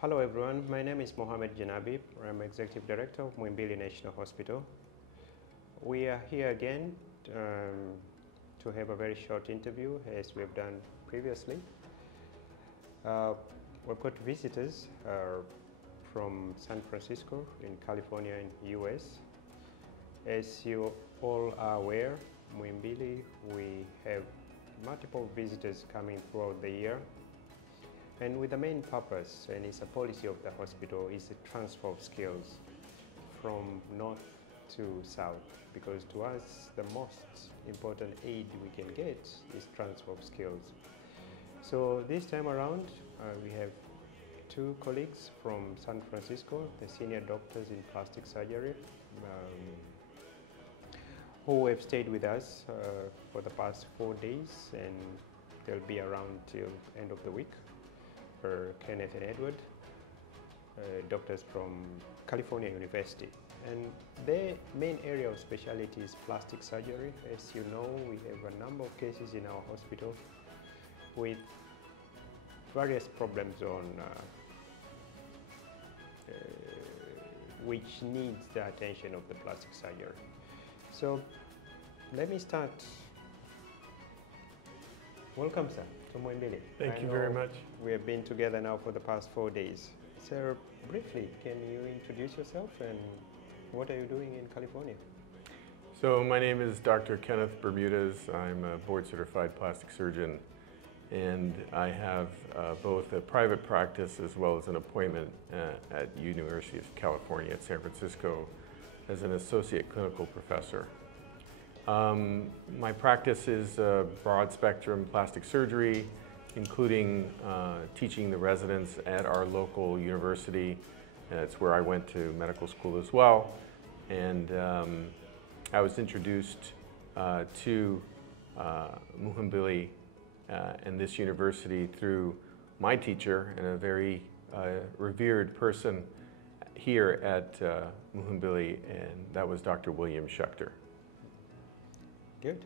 Hello everyone, my name is Mohamed Janabi. I'm Executive Director of Muhimbili National Hospital. We are here again to have a very short interview as we've done previously. We've got visitors from San Francisco in California in US. As you all are aware, Muhimbili, we have multiple visitors coming throughout the year. And with the main purpose, and it's a policy of the hospital, is the transfer of skills from north to south. Because to us, the most important aid we can get is transfer of skills. So this time around, we have two colleagues from San Francisco, the senior doctors in plastic surgery, who have stayed with us for the past 4 days, and they'll be around till end of the week. Kenneth and Edward, doctors from California University. And their main area of specialty is plastic surgery. As you know, we have a number of cases in our hospital with various problems on which needs the attention of the plastic surgery. So let me start. Welcome, sir, to Muhimbili. Thank you very much. We have been together now for the past 4 days. Sir, briefly, can you introduce yourself and what are you doing in California? So my name is Dr. Kenneth Bermudas. I'm a board-certified plastic surgeon, and I have both a private practice as well as an appointment at University of California at San Francisco as an associate clinical professor. My practice is broad spectrum plastic surgery, including teaching the residents at our local university. It's where I went to medical school as well. And I was introduced to Muhimbili and this university through my teacher and a very revered person here at Muhimbili, and that was Dr. William Schechter. Good.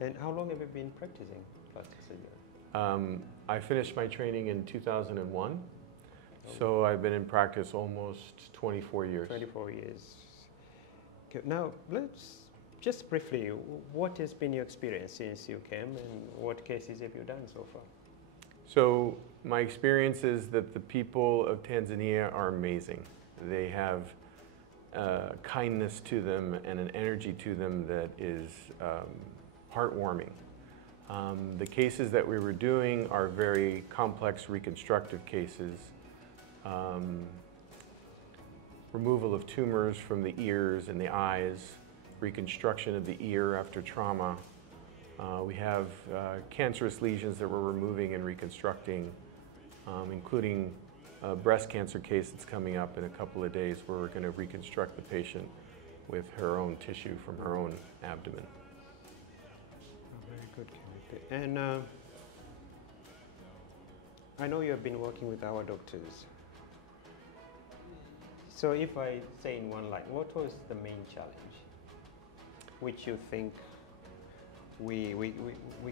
And how long have you been practicing plastic surgery? I finished my training in 2001, so I've been in practice almost 24 years. 24 years. Okay. Now, let's just briefly, what has been your experience since you came, and what cases have you done so far? So my experience is that the people of Tanzania are amazing. They have kindness to them and an energy to them that is heartwarming. The cases that we were doing are very complex reconstructive cases. Removal of tumors from the ears and the eyes, reconstruction of the ear after trauma. We have cancerous lesions that we're removing and reconstructing, including a breast cancer case that's coming up in a couple of days where we're going to reconstruct the patient with her own tissue from her own abdomen. Very good, Kenneth. And I know you have been working with our doctors. So if I say in one line, what was the main challenge which you think we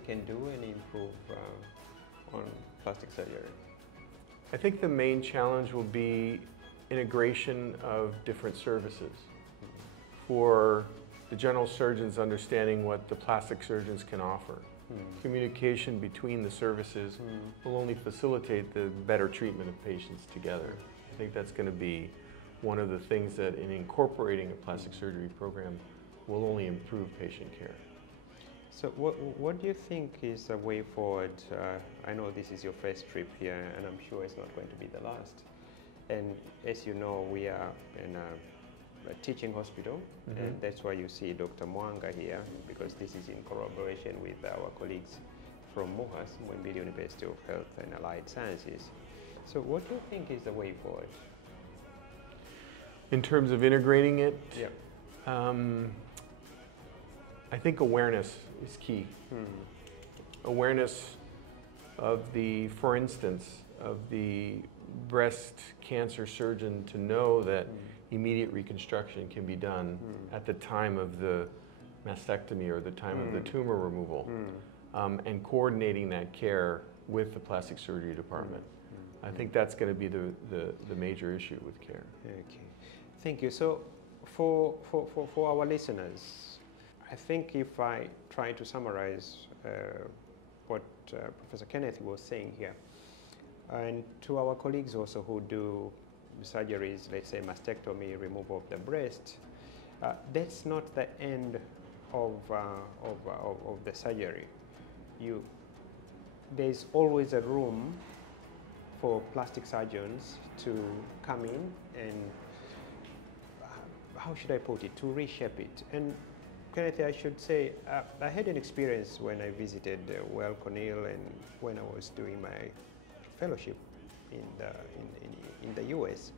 can do and improve on plastic surgery? I think the main challenge will be integration of different services. For the general surgeons, understanding what the plastic surgeons can offer. Communication between the services will only facilitate the better treatment of patients together. I think that's going to be one of the things that in incorporating a plastic surgery program will only improve patient care. So what do you think is a way forward? I know this is your first trip here, and I'm sure it's not going to be the last. And as you know, we are in a teaching hospital, and that's why you see Dr. Mwanga here, because this is in collaboration with our colleagues from MUHAS, Muhimbili University of Health and Allied Sciences. So what do you think is the way forward? In terms of integrating it, yeah. I think awareness is key. Awareness of the, for instance, of the breast cancer surgeon to know that immediate reconstruction can be done at the time of the mastectomy or the time of the tumor removal, and coordinating that care with the plastic surgery department. I think that's going to be the major issue with care. Okay, thank you. So for our listeners, I think if I try to summarize what Professor Kenneth was saying here, and to our colleagues also who do surgeries, let's say mastectomy, removal of the breast, that's not the end of the surgery. There's always a room for plastic surgeons to come in and, how should I put it, to reshape it. And Kenneth, I should say, I had an experience when I visited Weill Cornell and when I was doing my fellowship in the US.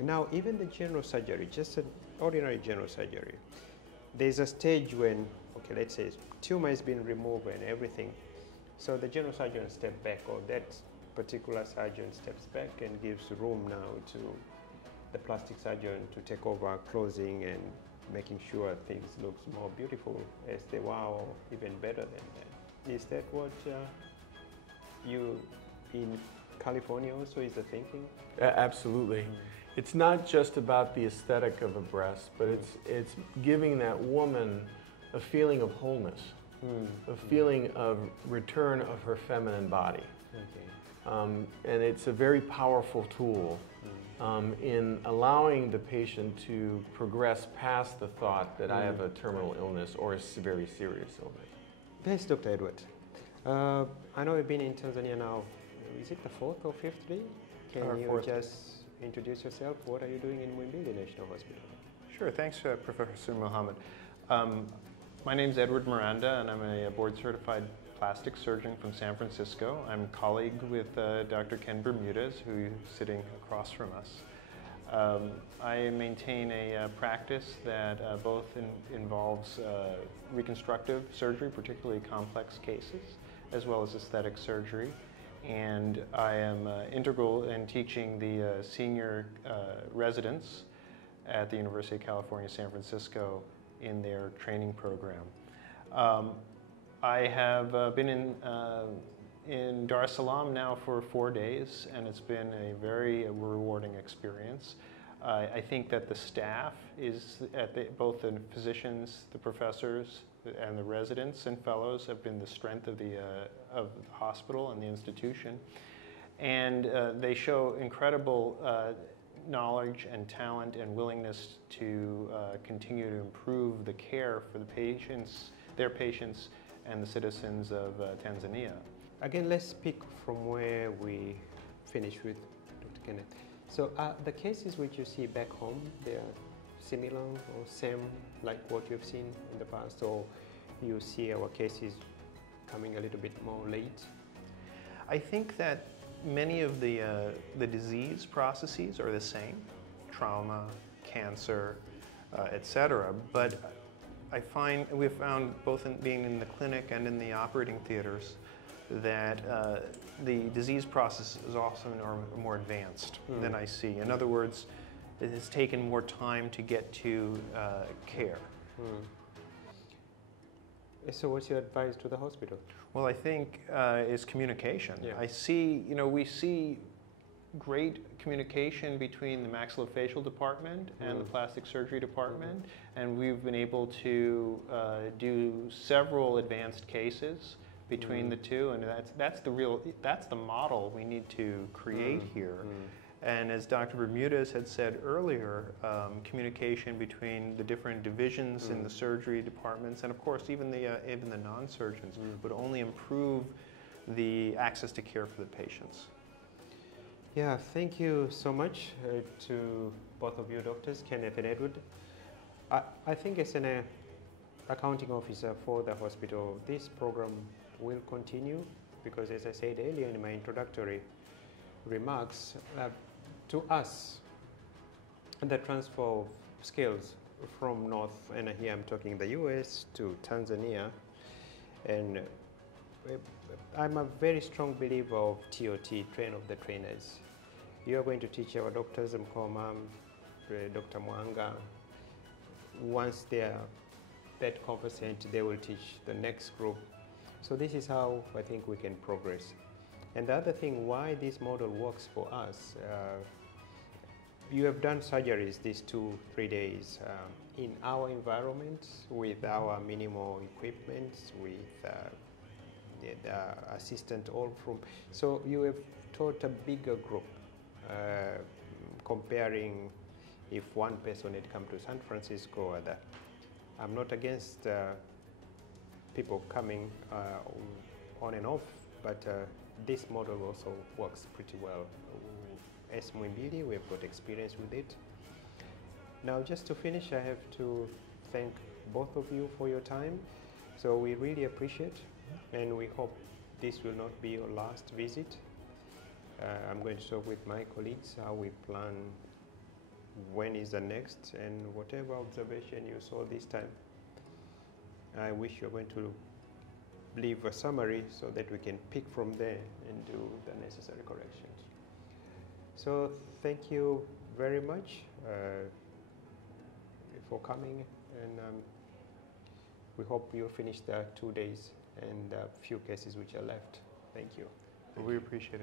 Now, even the general surgery, just an ordinary general surgery, there's a stage when, okay, let's say tumor has been removed and everything, so the general surgeon steps back, or that particular surgeon steps back and gives room now to the plastic surgeon to take over closing and making sure things look more beautiful as they were, or even better than that. Is that what you in California also is the thinking? Absolutely. It's not just about the aesthetic of a breast, but it's giving that woman a feeling of wholeness, a feeling of return of her feminine body. Okay. And it's a very powerful tool in allowing the patient to progress past the thought that I have a terminal illness or a very serious illness. Yes, Dr. Edward. I know you've been in Tanzania now. Is it the 4th or 5th day? Can you just introduce yourself? What are you doing in Muhimbili National Hospital? Sure, thanks, Professor Mohamed. My name is Edward Miranda, and I'm a board-certified plastic surgeon from San Francisco. I'm a colleague with Dr. Ken Bermudas, who's sitting across from us. I maintain a practice that both involves reconstructive surgery, particularly complex cases, as well as aesthetic surgery. And I am integral in teaching the senior residents at the University of California, San Francisco in their training program. I have been in Dar es Salaam now for 4 days, and it's been a very rewarding experience. I think that the staff is, both the physicians, the professors, and the residents and fellows have been the strength of the hospital and the institution. And they show incredible knowledge and talent and willingness to continue to improve the care for the patients, their patients, and the citizens of Tanzania. Again, let's speak from where we finished with Dr. Kenneth. So the cases which you see back home, they are similar or same like what you've seen in the past, or you see our cases coming a little bit more late? I think that many of the disease processes are the same, trauma, cancer, etc. But we've found both in being in the clinic and in the operating theaters that the disease processes often are more advanced than I see. In other words, it has taken more time to get to care. So what's your advice to the hospital? Well, I think is communication. Yeah. We see great communication between the maxillofacial department and the plastic surgery department, and we've been able to do several advanced cases between the two, and that's the model we need to create here. And as Dr. Bermudas had said earlier, communication between the different divisions in the surgery departments, and of course even the non-surgeons, would only improve the access to care for the patients. Yeah, thank you so much to both of you doctors, Kenneth and Edward. I think as an accounting officer for the hospital, this program will continue because, as I said earlier in my introductory remarks, to us, the transfer of skills from North, and here I'm talking the US to Tanzania, and I'm a very strong believer of TOT, train of the trainers. You're going to teach our doctors, Mkoma, Dr. Mwanga. Once they are that competent, they will teach the next group. So this is how I think we can progress. And the other thing, why this model works for us, you have done surgeries these 2-3 days in our environment with our minimal equipment, with the assistant all from. So you have taught a bigger group, comparing if one person had come to San Francisco or that. I'm not against people coming on and off, but this model also works pretty well. As Muhimbili, we've got experience with it. Now, just to finish, I have to thank both of you for your time. So we really appreciate, and we hope this will not be your last visit. I'm going to talk with my colleagues how we plan when is the next, and whatever observation you saw this time, I wish you're going to leave a summary so that we can pick from there and do the necessary corrections. So thank you very much for coming, and we hope you'll finish the 2 days and a few cases which are left. Thank you. Well, we appreciate it.